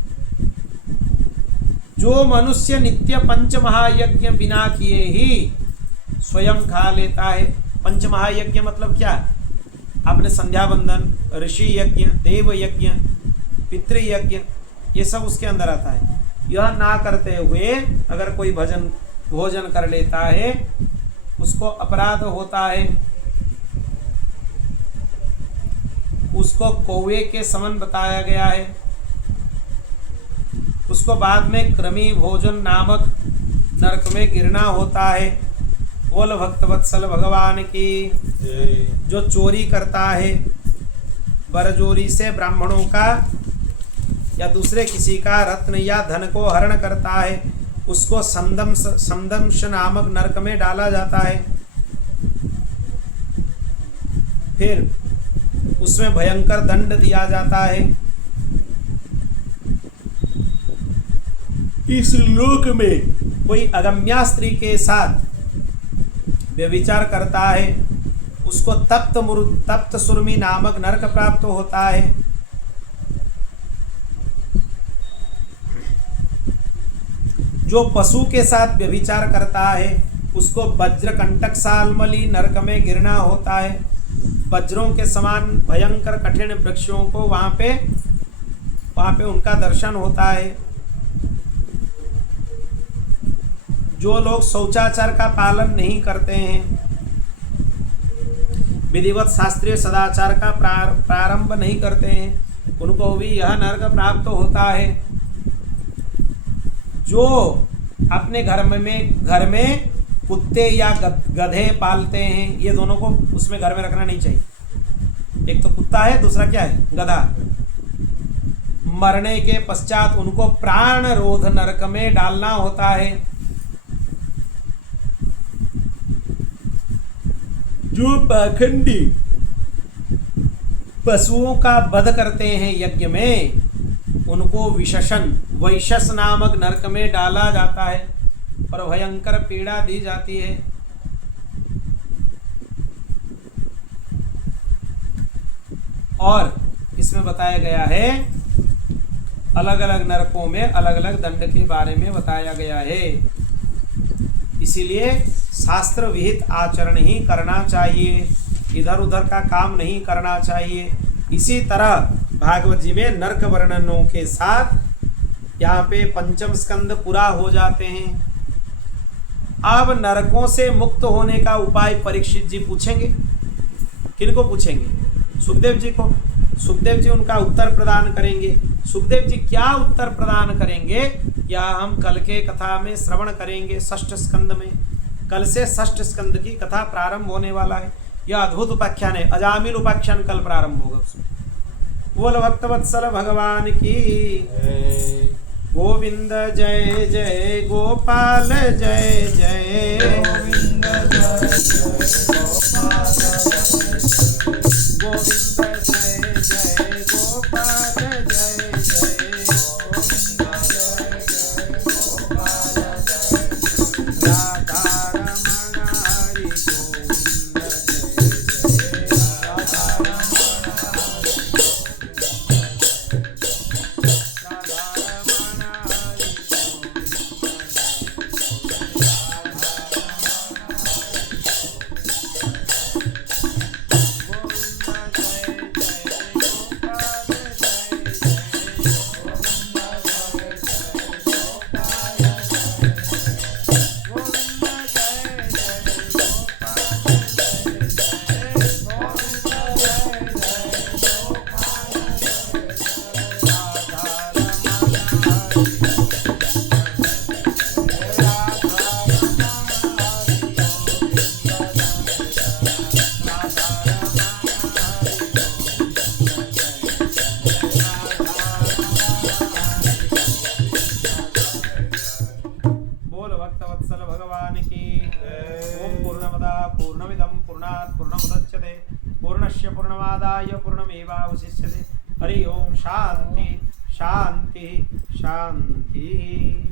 जो मनुष्य नित्य पंच महायज्ञ बिना किए ही स्वयं खा लेता है। पंच महायज्ञ मतलब क्या? आपने संध्या बंदन, ऋषि यज्ञ, देव यज्ञ, पितृयज्ञ, ये सब उसके अंदर आता है। यह ना करते हुए अगर कोई भोजन कर लेता है उसको अपराध होता है। उसको कौवे के समान बताया गया है। उसको बाद में कृमि भोजन नामक नरक में गिरना होता है। बोल भक्तवत्सल भगवान की। जो चोरी करता है, बरजोरी से ब्राह्मणों का या दूसरे किसी का रत्न या धन को हरण करता है, उसको समदंश नामक नरक में डाला जाता है। फिर उसमें भयंकर दंड दिया जाता है। इस लोक में कोई अगम्या स्त्री के साथ व्यभिचार करता है, उसको तप्त सुरमी नामक नरक प्राप्त होता है। जो पशु के साथ व्यभिचार करता है उसको वज्रकंटक सालमली नरक में गिरना होता है। वज्रों के समान भयंकर कठिन वृक्षों को वहां पे उनका दर्शन होता है। जो लोग शौचाचार का पालन नहीं करते हैं, विधिवत शास्त्रीय सदाचार का प्रारंभ नहीं करते हैं, उनको भी यह नरक प्राप्त होता है। जो अपने घर में कुत्ते या गधे पालते हैं, ये दोनों को उसमें घर में रखना नहीं चाहिए। एक तो कुत्ता है, दूसरा क्या है? गधा। मरने के पश्चात उनको प्राण रोध नरक में डालना होता है। जो पाखंडी पशुओं का वध करते हैं यज्ञ में, उनको वैशस नामक नरक में डाला जाता है और भयंकर पीड़ा दी जाती है। और इसमें बताया गया है अलग अलग नरकों में अलग अलग दंड के बारे में बताया गया है। इसीलिए शास्त्र विहित आचरण ही करना चाहिए, इधर उधर का काम नहीं करना चाहिए। इसी तरह भागवत जी में नरक वर्णनों के साथ यहाँ पे पंचम स्कंद पूरा हो जाते हैं। अब नरकों से मुक्त होने का उपाय परीक्षित जी पूछेंगे। किनको पूछेंगे? सुखदेव जी को। सुखदेव जी उनका उत्तर प्रदान करेंगे। सुखदेव जी क्या उत्तर प्रदान करेंगे या हम कल के कथा में श्रवण करेंगे। षष्ठ स्कंद में कल से षष्ठ स्कंद की कथा प्रारंभ होने वाला है। यह अद्भुत उपाख्यान है, अजामिल उपाख्यान कल प्रारंभ होगा उसमें। बोल भक्तवत्सल भगवान की। गोविंद जय जय गोपाल जय जय गोविंद जय जय गोपाल गोविंद जय जय गोपाल जय जय राधा रमण हरि गोविंद जय जय राधा पूर्णस्य पूर्णमादाय पूर्णमेवावशिष्यते। हरि ओम। शांति शांति शांति।